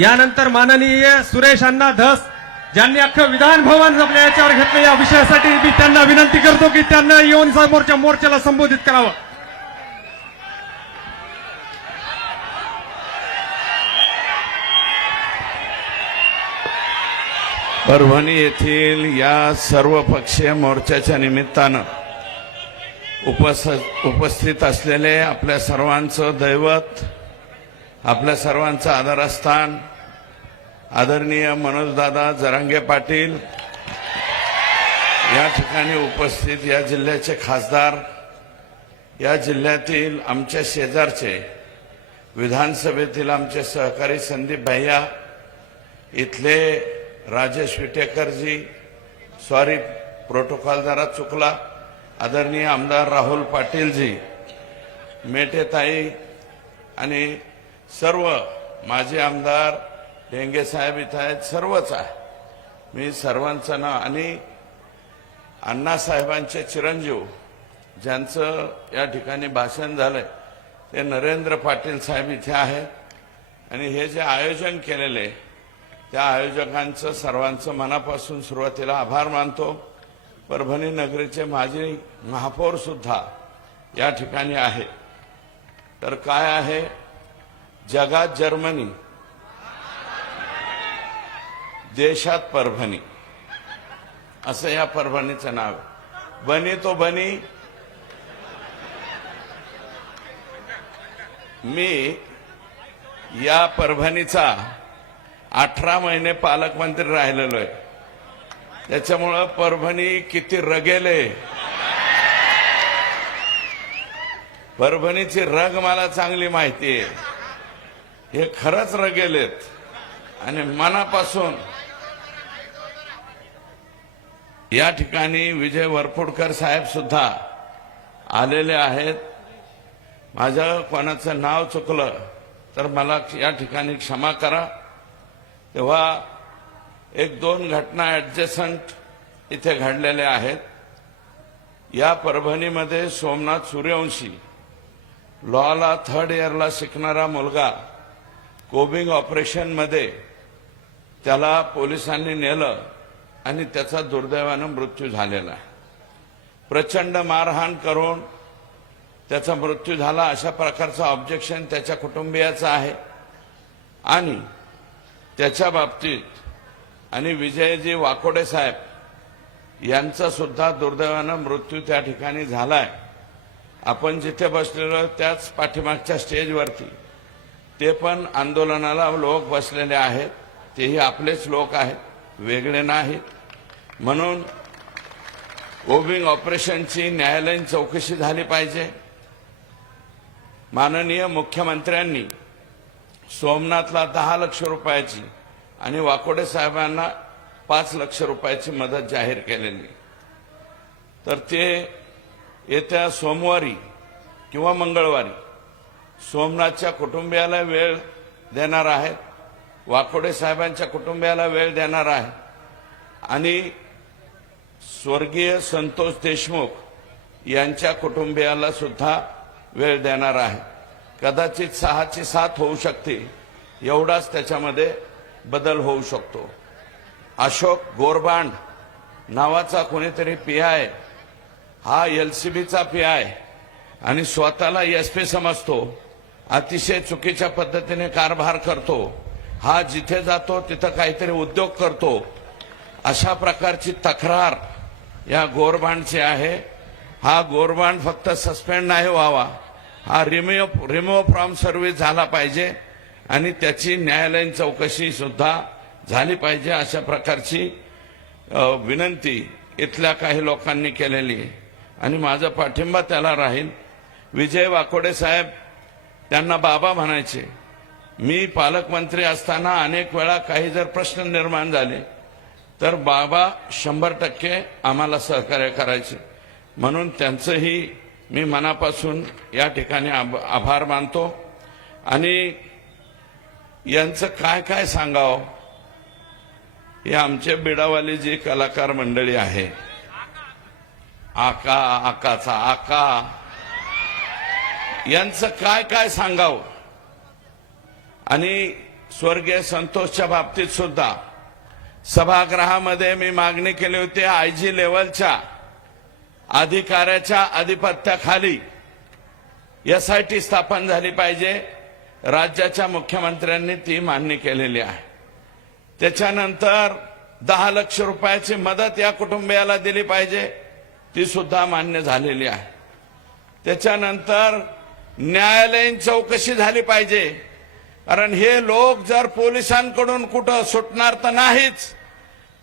यानंतर माननीय सुरेश अण्णा धस ज्यांनी अख्खं विधान भवन आपल्या याच्यावर घेतलं या विषयासाठी मी त्यांना विनंती करतो की त्यांना येऊन समोरच्या मोर्चाला संबोधित करावं परभणी येथील या सर्व पक्षीय मोर्चाच्या निमित्तानं उपस्थित असलेले आपल्या सर्वांचं दैवत आपल्या सर्वांचं आदरस्थान आदरणीय मनोजदादा जरांगे पाटील या ठिकाणी उपस्थित या जिल्ह्याचे खासदार या जिल्ह्यातील आमच्या शेजारचे विधानसभेतील आमचे सहकारी संदीप भैया इथले राजेश विटेकरजी सॉरी प्रोटोकॉल जरा चुकला आदरणीय आमदार राहुल पाटीलजी मेटेताई आणि सर्व माझे आमदार ढेंगे साहेब इथं आहेत सर्वच आहे मी सर्वांचं नाव आणि अण्णासाहेबांचे चिरंजीव ज्यांचं या ठिकाणी भाषण झालंय ते नरेंद्र पाटील साहेब इथे आहेत आणि हे जे आयोजन केलेले त्या आयोजकांचं सर्वांचं मनापासून सुरुवातीला आभार मानतो परभणी नगरीचे माजी महापौर सुद्धा या ठिकाणी आहे तर काय आहे जगात जर्मनी देशात परभणी असं या परभणीचं नाव आहे बनी तो बनी मी या परभणीचा अठरा महिने पालकमंत्री राहिलेलो आहे त्याच्यामुळं परभणी किती रगेले परभणीची रग मला चांगली माहिती आहे हे खरंच रगेलेत आणि मनापासून या ठिकाणी विजय वरपुडकर साहेब सुद्धा आलेले आहेत माझं कोणाचं नाव चुकलं तर मला या ठिकाणी क्षमा करा तेव्हा एक दोन घटना ॲडजस्टंट इथे घडलेल्या आहेत या परभणीमध्ये सोमनाथ सूर्यवंशी लॉला थर्ड इयरला शिकणारा मुलगा कोबिंग ऑपरेशनमध्ये त्याला पोलिसांनी नेलं आणि त्याचा दुर्दैवानं मृत्यू झालेला प्रचंड मारहाण करून त्याचा मृत्यू झाला अशा प्रकारचं ऑब्जेक्शन त्याच्या कुटुंबियाचं आहे आणि त्याच्या बाबतीत आणि विजयजी वाकोडे साहेब यांचा सुद्धा दुर्दैवानं मृत्यू त्या ठिकाणी झालाय आपण जिथे बसलेलो त्याच पाठीमागच्या स्टेजवरती ते पण आंदोलनाला लोक बसलेले आहेत तेही आपलेच लोक आहेत वेगळे नाहीत म्हणून ओबिंग ऑपरेशनची न्यायालयीन चौकशी झाली पाहिजे माननीय मुख्यमंत्र्यांनी सोमनाथला दहा लक्ष रुपयाची आणि वाकोडे साहेबांना पाच लक्ष रुपयाची मदत जाहीर केलेली तर ते येत्या सोमवारी किंवा मंगळवारी सोमनाथच्या कुटुंबियाला वेळ देणार आहेत वाकोडे साहेबांच्या कुटुंबियाला वेळ देणार आहे आणि स्वर्गीय संतोष देशमुख यांच्या कुटुंबियाला सुद्धा वेळ देणार आहे कदाचित सहाची साथ होऊ शकते एवढाच त्याच्यामध्ये बदल होऊ शकतो अशोक गोरबांड नावाचा कोणीतरी पी आय हा एलसीबीचा पी आय आणि स्वतःला पी समजतो अतिशय चुकीच्या पद्धतीने कारभार करतो हा जिथे जातो तिथं काहीतरी उद्योग करतो अशा प्रकारची तक्रार या गोरबांडची आहे हा गोरबांड फक्त सस्पेंड नाही व्हावा हा रिमूव्ह रिमूव्ह फ्रॉम सर्व्हिस झाला पाहिजे आणि त्याची न्यायालयीन चौकशी सुद्धा झाली पाहिजे अशा प्रकारची विनंती इथल्या काही लोकांनी केलेली आणि माझा पाठिंबा त्याला राहील विजय वाकोडे साहेब त्यांना बाबा म्हणायचे मी पालकमंत्री असताना अनेक वेळा काही जर प्रश्न निर्माण झाले तर बाबा शंभर टक्के आम्हाला सहकार्य करायचे म्हणून त्यांचंही मी मनापासून या ठिकाणी आभार मानतो आणि यांचं काय काय सांगावं हे आमचे बिडावाली जी कलाकार मंडळी आहे आका आकाचा आका यांचं काय काय सांगावं आणि स्वर्गीय संतोषच्या बाबतीत सुद्धा सभागृहामध्ये मी मागणी केली होती आय जी लेवलच्या अधिकाऱ्याच्या आधिपत्याखाली एसआयटी स्थापन झाली पाहिजे राज्याच्या मुख्यमंत्र्यांनी ती मान्य केलेली आहे त्याच्यानंतर दहा लक्ष रुपयाची मदत या कुटुंबियाला दिली पाहिजे ती सुद्धा मान्य झालेली आहे त्याच्यानंतर न्यायालयीन चौकशी झाली पाहिजे कारण हे लोक जर पोलिसांकडून कुठं सुटणार तर नाहीच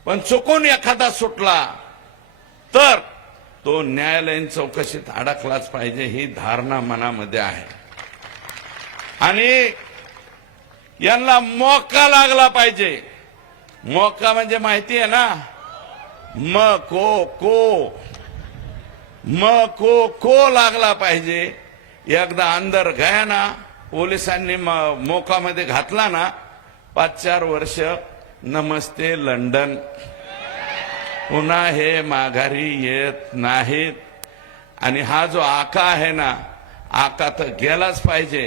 पण चुकून एखादा सुटला तर तो न्यायालयीन चौकशीत अडकलाच पाहिजे ही धारणा मनामध्ये आहे आणि यांना मोका लागला पाहिजे मोका म्हणजे माहिती आहे ना म को को म को को लागला पाहिजे एकदा अंदर गया ना पोलिसांनी मोकामध्ये घातला ना पाच चार वर्ष नमस्ते लंडन पुन्हा हे माघारी येत नाहीत आणि हा जो आका आहे ना आका तर गेलाच पाहिजे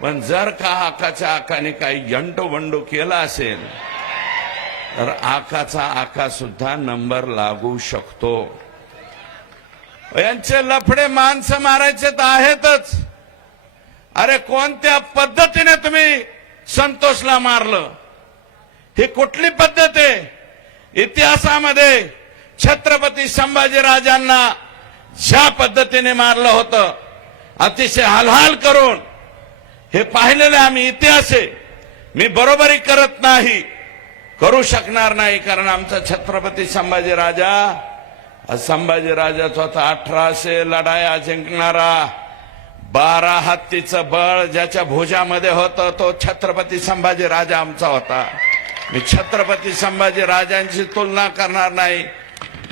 पण जर का आकाच्या आकाने काही यंटो केला असेल तर आकाचा आका सुद्धा नंबर लागू शकतो यांचे लफडे माणसं मारायचे तर आहेतच अरे कोणत्या पद्धतीने तुम्ही संतोषला मारलं ही कुठली पद्धत आहे इतिहासामध्ये छत्रपती संभाजीराजांना ज्या पद्धतीने मारलं होतं अतिशय हलहाल करून हे पाहिलेलं आम्ही इतिहास आहे मी बरोबरी करत नाही करू शकणार नाही कारण आमचा छत्रपती संभाजीराजा संभाजी राजा स्वतः अठराशे लढाया जिंकणारा बारा हत्तीचं बळ ज्याच्या भुजामध्ये होतं तो छत्रपती संभाजी राजा आमचा होता मी छत्रपती संभाजी राजांची तुलना करणार नाही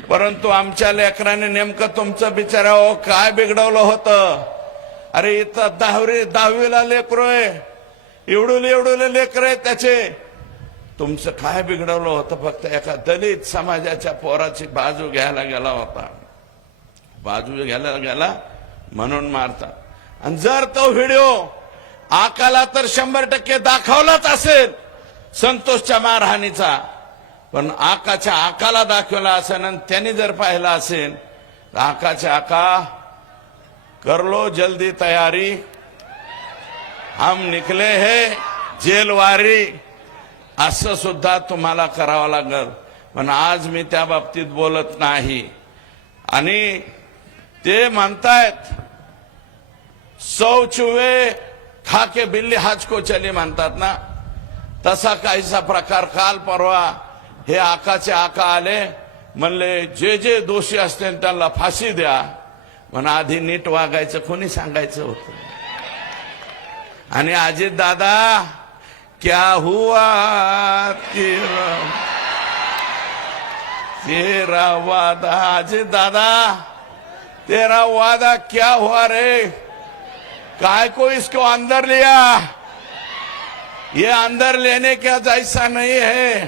परंतु आमच्या लेकराने नेमकं तुमचं बिचारा काय बिघडवलं होतं अरे इथं दहावी दहावीला लेकरोय एवढूले एवढूले लेकर आहे त्याचे तुमचं काय बिघडवलं होतं फक्त एका दलित समाजाच्या पोराची बाजू घ्यायला गेला होता बाजू घ्यायला गेला म्हणून मारतात आणि जर तो व्हिडिओ आकाला तर शंभर टक्के दाखवलाच असेल संतोषच्या मारहाणीचा पण आकाच्या आकाला दाखवला असेल आणि त्यांनी जर पाहिला असेल तर आकाच्या आका करलो जल्दी तयारी हम निकले हे जेलवारी असं सुद्धा तुम्हाला करावं लागल पण आज मी त्या बाबतीत बोलत नाही आणि ते म्हणतायत सौ चुवे खाके बिल्ली हाच चली म्हणतात ना तसा काहीसा प्रकार काल परवा हे आकाचे आका आले म्हणले जे जे दोषी असतील त्यांना फाशी द्या म्हण आधी नीट वागायचं कोणी सांगायचं होतं आणि अजित दादा क्या हुआ तेरा तेरा वादा जे दादा तेरा वादा क्या हुआ रे काय को इसको अंदर लिया ये अंदर लेने का जैसा नहीं है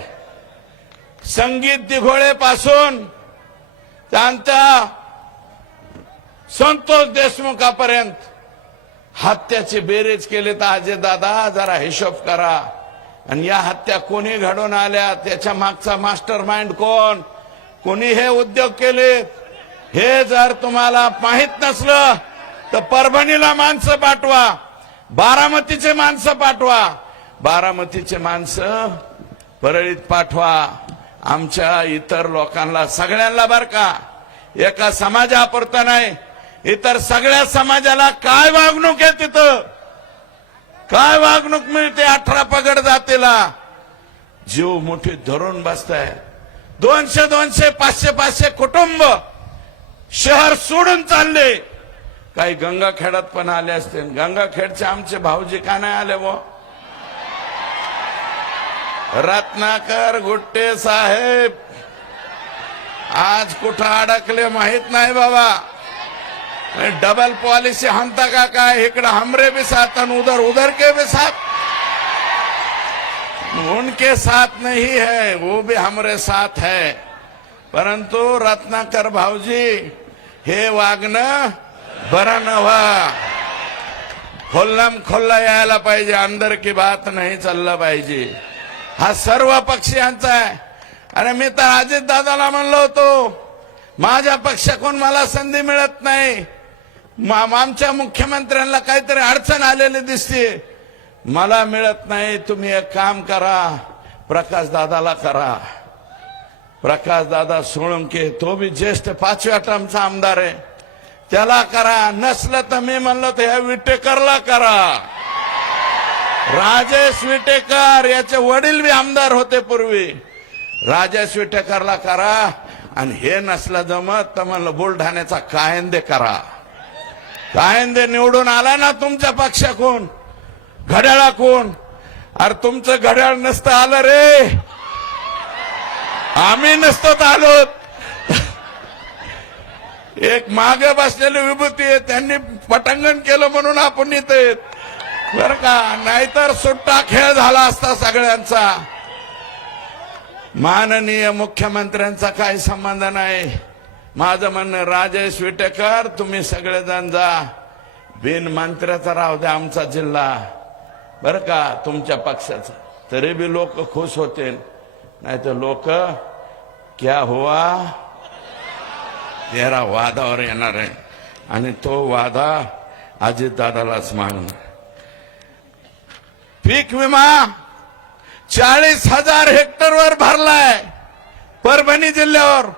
संगीत दिघोडे पासून जानता संतोष देशमुखापर्यंत हत्याचे बेरेज केले तर आजे दादा जरा हिशोब करा आणि या हत्या कोणी घडून आल्या त्याच्या मागचा मास्टर माइंड कोण कोणी हे उद्योग केलेत हे जर तुम्हाला माहीत नसलं तर परभणीला माणसं पाठवा बारामतीचे माणसं पाठवा बारामतीचे माणसं परळीत पाठवा आमच्या इतर लोकांना सगळ्यांना बर का एका समाजापुरता नाही इतर सगळ्या समाजाला काय वागणूक आहे तिथं काय वागणूक मिळते अठरा पगड जातेला जीव मोठी धरून बसताय दोनशे दोनशे पाचशे पाचशे कुटुंब शहर सोडून चालले काही गंगाखेडात पण आले असते गंगाखेडचे आमचे भाऊजी का नाही आले व रत्नाकर गुट्टे साहेब आज कुठं अडकले माहित नाही बाबा डबल पॉलिसी तक का काय इकडे हमरे भी साथ आणि उधर उधर के भी साथ उनके साथ नहीं है वो भी हमरे साथ है परंतु रत्नाकर भाऊजी हे वागन बरं नव्हा खोल्लम खोल्ला यायला पाहिजे अंदर की बात नाही चालला पाहिजे हा सर्व पक्षीयांचा आहे अरे मी तर अजित दादाला म्हणलो होतो माझ्या पक्षाकडून मला संधी मिळत नाही आमच्या मुख्यमंत्र्यांना काहीतरी अडचण आलेली दिसते मला मिळत नाही तुम्ही एक काम करा प्रकाश दादाला करा प्रकाश दादा सोळंके तो बी ज्येष्ठ पाचव्या टर्मचा आमदार आहे त्याला करा नसलं तर मी म्हणलं तर या विटेकरला करा राजेश विटेकर याचे वडील बी आमदार होते पूर्वी राजेश विटेकरला करा आणि हे नसलं जमत तर म्हणलं बुलढाण्याचा कायंदे करा कायंदे निवडून आला ना तुमचा पक्ष कोण घड्याळा कोण अरे तुमचं घड्याळ नसतं आलं रे आम्ही नसतो आलो एक मागे बसलेली विभूती आहे त्यांनी पटांगण केलं म्हणून आपण इथे बर का नाहीतर सुट्टा खेळ झाला असता सगळ्यांचा माननीय मुख्यमंत्र्यांचा काही संबंध नाही माझं म्हणणं राजेश विटेकर तुम्ही सगळेजण जा बिन मंत्र्याचा राहू द्या आमचा जिल्हा बरं का तुमच्या पक्षाचा तरी बी लोक खुश होते नाही तर लोक क्या हुआ तेरा वादावर येणार आहे आणि तो वादा अजितदादालाच मागणार पीक विमा चाळीस हजार हेक्टरवर भरलाय परभणी जिल्ह्यावर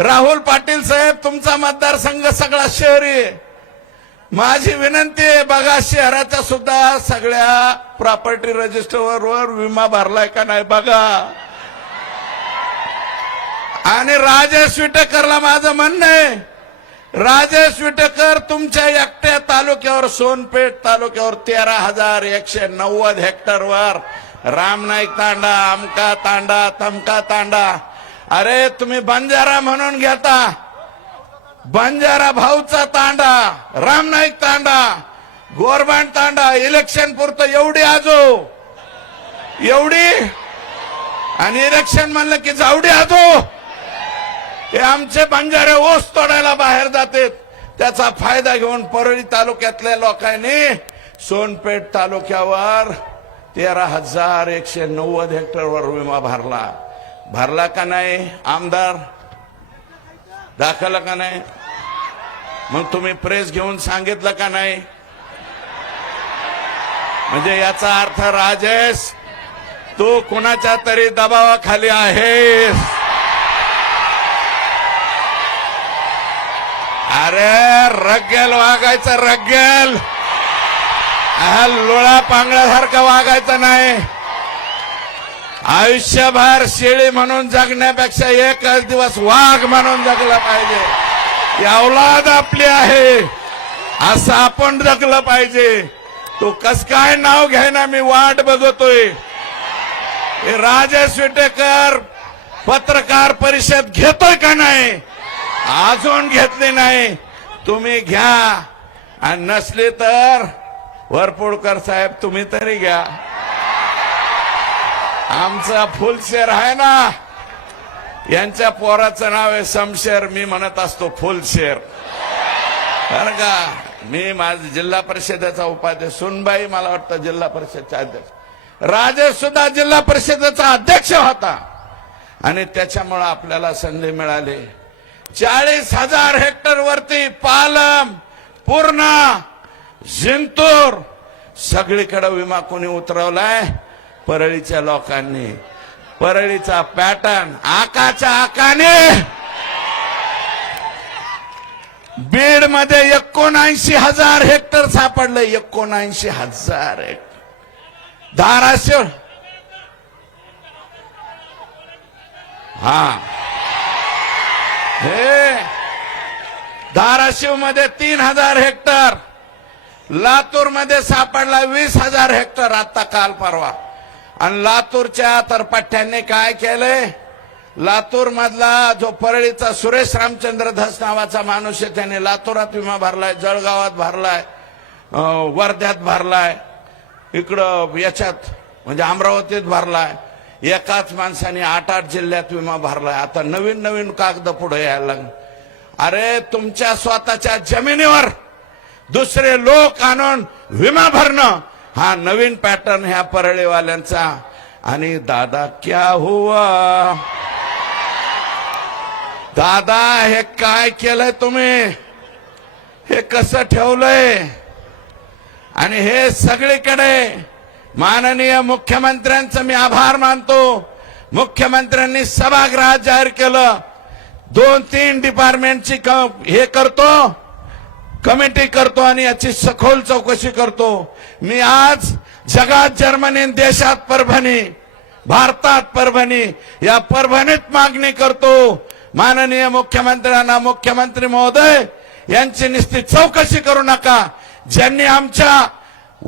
राहुल पाटील साहेब तुमचा मतदारसंघ सगळा शहरी माझी विनंती आहे बघा शहराच्या सुद्धा सगळ्या प्रॉपर्टी रजिस्टरवर विमा भरलाय का नाही बघा आणि राजेश विटेकरला माझं म्हणणं आहे राजेश विटेकर तुमच्या एकट्या तालुक्यावर सोनपेठ तालुक्यावर तेरा हजार एकशे नव्वद हेक्टरवर नाईक तांडा आमका तांडा तमका तांडा अरे तुम्ही बंजारा म्हणून घेता बंजारा भाऊचा तांडा नाईक तांडा गोरबांड तांडा इलेक्शन पुरतं एवढी आजो एवढी आणि इलेक्शन म्हणलं की जावडी आजो हे आमचे बंजारे ओस तोडायला बाहेर जाते त्याचा फायदा घेऊन परळी तालुक्यातल्या लोकांनी सोनपेठ तालुक्यावर तेरा हजार एकशे नव्वद हेक्टरवर विमा भरला भरला का नाही आमदार दाखवला का नाही मग तुम्ही प्रेस घेऊन सांगितलं का नाही म्हणजे याचा अर्थ राजेश तू कुणाच्या तरी दबावाखाली आहेस अरे रग्गेल वागायचं रग्गेल लोळा पांगळ्यासारखं वागायचं नाही आयुष्यभर शेळी म्हणून जगण्यापेक्षा एकच दिवस वाघ म्हणून जगला पाहिजे अवलाद आपली आहे असं आपण जगलं पाहिजे तो कस काय नाव घ्यायना मी वाट बघतोय राजेश विटेकर पत्रकार परिषद घेतोय का नाही अजून घेतली नाही तुम्ही घ्या आणि नसले तर वरपुडकर साहेब तुम्ही तरी घ्या आमचा फुलशेर आहे ना यांच्या पोराचं नाव आहे समशेर मी म्हणत असतो फुलशेर कारण का मी माझ जिल्हा परिषदेचा उपाध्यक्ष सुनबाई मला वाटतं जिल्हा परिषदचा अध्यक्ष राजेश सुद्धा जिल्हा परिषदेचा अध्यक्ष होता आणि त्याच्यामुळे आपल्याला संधी मिळाली चाळीस हजार हेक्टर वरती पालम पूर्णा जिंतूर सगळीकडे विमा कोणी उतरवलाय परळीच्या लोकांनी परळीचा पॅटर्न आकाच्या आकाने बीड मध्ये एकोणऐंशी हजार हेक्टर सापडलं एकोणऐंशी हजार धाराशिव हा हे धाराशिव मध्ये तीन हजार हेक्टर लातूर मध्ये सापडला वीस हजार हेक्टर आता काल परवा आणि लातूरच्या तरपाठ्यांनी काय केलंय लातूर मधला जो परळीचा सुरेश रामचंद्र धस नावाचा माणूस आहे त्याने लातूरात विमा भरलाय जळगावात भरलाय वर्ध्यात भरलाय इकडं याच्यात म्हणजे अमरावतीत भरलाय एकाच माणसाने आठ आठ जिल्ह्यात विमा भरलाय आता नवीन नवीन कागद पुढे यायला अरे तुमच्या स्वतःच्या जमिनीवर दुसरे लोक आणून विमा भरणं हा नवीन पॅटर्न ह्या परळीवाल्यांचा आणि दादा क्या हुआ दादा हे काय केलंय तुम्ही हे कसं ठेवलंय आणि हे सगळीकडे माननीय मुख्यमंत्र्यांचं मी आभार मानतो मुख्यमंत्र्यांनी सभागृहात जाहीर केलं दोन तीन डिपार्टमेंटची हे करतो कमिटी करतो आणि याची सखोल चौकशी करतो मी आज जगात जर्मनी देशात परभणी भारतात परभणी या परभणीत मागणी करतो माननीय मुख्यमंत्र्यांना मुख्यमंत्री महोदय यांची निश्चित चौकशी करू नका ज्यांनी आमच्या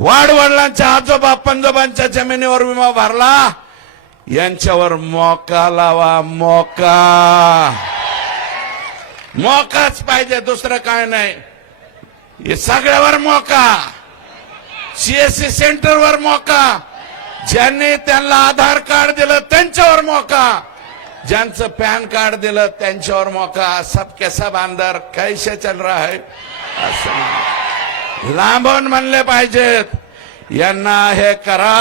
वाडवडिलांच्या आजोबा पंजोबांच्या जमिनीवर विमा भरला यांच्यावर मोका लावा मोका मोकाच पाहिजे दुसरं काय नाही हे सगळ्यावर मोका सीएससी सेंटरवर मोका ज्यांनी त्यांना आधार कार्ड दिलं त्यांच्यावर मोका ज्यांचं पॅन कार्ड दिलं त्यांच्यावर मोका सब सब अंदर कैसे चल रहा है असं लांबून म्हणले पाहिजेत यांना हे करा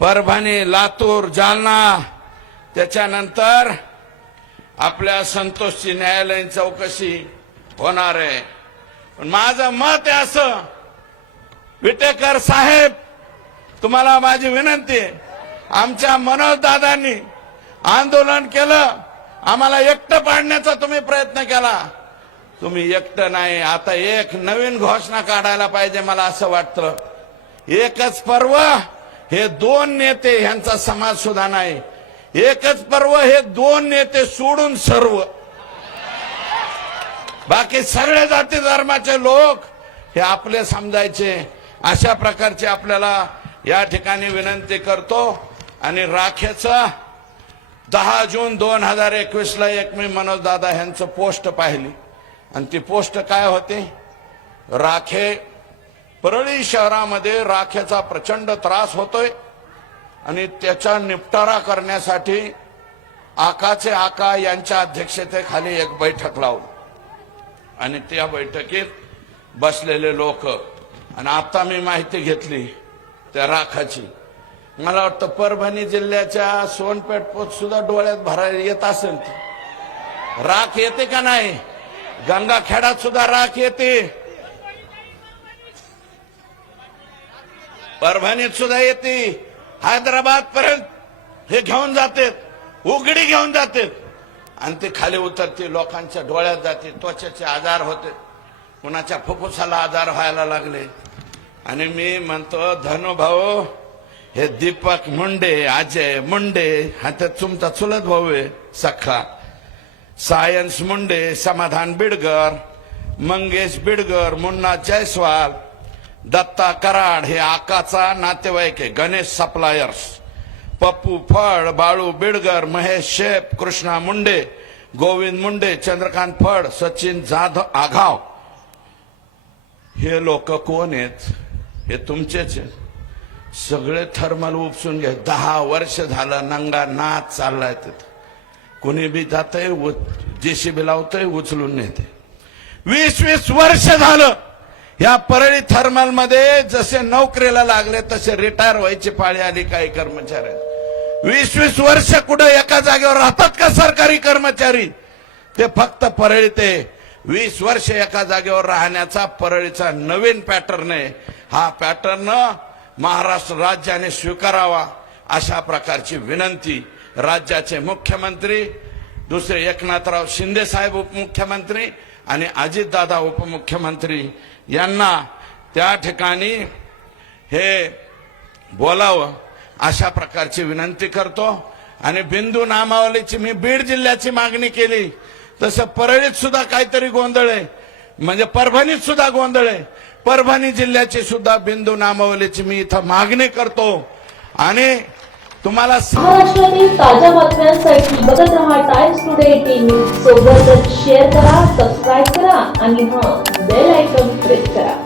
परभणी लातूर जालना त्याच्यानंतर आपल्या संतोषची न्यायालयीन चौकशी होणार आहे पण माझं मत आहे असं विटेकर साहेब तुम्हाला माझी विनंती आहे आमच्या मनोजदादांनी आंदोलन केलं आम्हाला एकटं पाडण्याचा तुम्ही प्रयत्न केला तुम्ही एकटं नाही आता एक नवीन घोषणा काढायला पाहिजे मला असं वाटतं एकच पर्व हे दोन नेते यांचा समाज सुद्धा नाही एकच पर्व हे दोन नेते सोडून सर्व बाकी सगळे जाती धर्माचे लोक हे आपले समजायचे अशा प्रकारचे आपल्याला या ठिकाणी विनंती करतो आणि राखेचा दहा जून दोन हजार एकवीसला एक मी मनोज दादा यांचं पोस्ट पाहिली आणि ती पोस्ट काय होती राखे परळी शहरामध्ये राखेचा प्रचंड त्रास होतोय आणि त्याचा निपटारा करण्यासाठी आकाचे आका यांच्या अध्यक्षतेखाली एक बैठक लावली आणि त्या बैठकीत बसलेले लोक आणि आता मी माहिती घेतली त्या राखाची मला वाटतं परभणी जिल्ह्याच्या सोनपेठ सुद्धा डोळ्यात भरायला येत असेल राख येते का नाही गंगाखेडात सुद्धा राख येते परभणीत सुद्धा येते हैदराबाद पर्यंत हे घेऊन जाते उघडी घेऊन जाते आणि ते खाली उतरते लोकांच्या डोळ्यात जाते त्वचाचे आजार होते कुणाच्या फुफ्फुसाला आजार व्हायला लागले आणि मी म्हणतो धनुभाऊ हे दीपक मुंडे अजय मुंडे हा तर तुमचा चुलत भाऊ आहे सख्खा सायन्स मुंडे समाधान बिडगर मंगेश बिडगर मुन्ना जयस्वाल दत्ता कराड हे आकाचा नातेवाईक आहे गणेश सप्लायर्स पप्पू फड बाळू बिडगर महेश शेप कृष्णा मुंडे गोविंद मुंडे चंद्रकांत फड सचिन जाधव आघाव हे लोक कोण आहेत हे तुमचेच आहेत सगळे थर्मल उपसून घ्या दहा वर्ष झालं नंगा नाच चाललाय तिथं कुणी बी जातय बी लावतय उचलून नेते वीस वीस वर्ष झालं या परळी मध्ये जसे नोकरीला लागले तसे रिटायर व्हायची पाळी आली काही कर्मचाऱ्या वीस वीस वर्ष कुठं एका जागेवर राहतात का सरकारी कर्मचारी ते फक्त परळीते वीस वर्ष एका जागेवर राहण्याचा परळीचा नवीन पॅटर्न आहे हा पॅटर्न महाराष्ट्र राज्याने स्वीकारावा अशा प्रकारची विनंती राज्याचे मुख्यमंत्री दुसरे एकनाथराव शिंदे साहेब उपमुख्यमंत्री आणि अजितदादा उपमुख्यमंत्री यांना त्या ठिकाणी हे बोलावं अशा प्रकारची विनंती करतो आणि बिंदू नामावलीची मी बीड जिल्ह्याची मागणी केली तसं परळीत सुद्धा काहीतरी गोंधळ आहे म्हणजे परभणीत सुद्धा गोंधळ आहे परभणी जिल्ह्याची सुद्धा बिंदू नामावलीची मी इथं मागणी करतो आणि तुम्हाला महाराष्ट्रातील ताज्या बातम्यांसाठी बघत राहा टाइम्स टुडे सोबतच शेअर करा सबस्क्राईब करा आणि हा बेल आयकॉन प्रेस करा